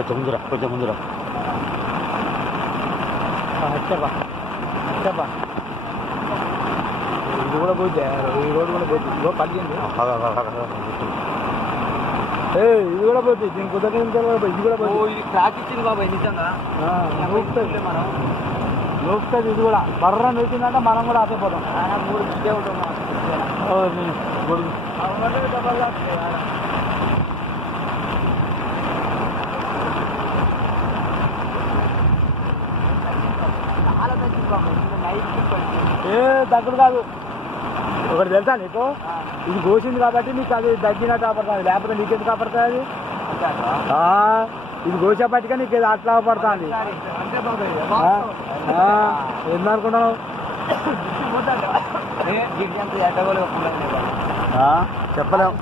కొంచెం ముందురా చెప్పా ఇది కూడా పోతే ఈ రోడ్డు కూడా పోతుంది ఇదిగో పలికింది ఇది కూడా పోతుంది దీని కుదరదు ఇది కూడా పోతుంది ఇది ట్రాక్ ఇచ్చింది బాబాయ్ నిజంగా మనం లోపుతుంది ఇది కూడా బర్ర నూచిందంటే మనం కూడా ఆపైపోతాం 3 బిడ్డే ఉంటాం దగ్గర కాదు ఒకటి తెలుసా నీకు ఇది కోసింది కాబట్టి నీకు అది దగ్గినట్టు కాపాడుతుంది లేకపోతే నీకెందుకు కాపాడుతుంది అది ఇది కోసేపట్టిగా నీకు ఇది అట్లా పడుతుంది ఏందనుకున్నావు చెప్పలేము